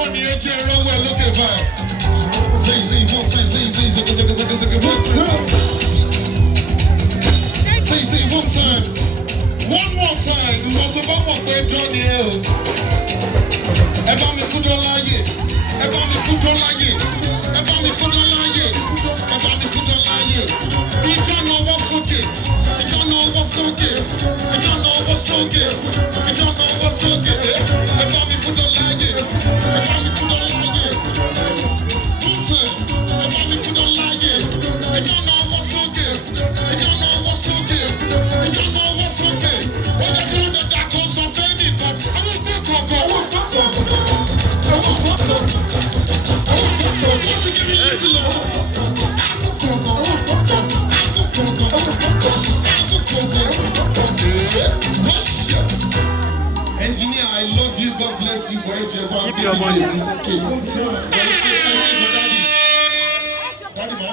Johnny, and Jerry, well, look at that. Say, one time, say, one time. One more time. You want to bump up there, Johnny Hill. Eba mi foot on line. Eba mi foot on line. Eba mi foot on line. Eba mi foot on line. He don't know what's okay. He don't know what's okay. He don't know what's okay. He don't know what's okay. Eba mi foot on line. Eba mi foot on line. One time. Eba mi foot on line. He don't know what's okay. He don't know what's okay. He don't know what's okay. When they do the doctors of any cup, I will go cover. Engineer, I love you. God bless you. Keep your money. Daddy, my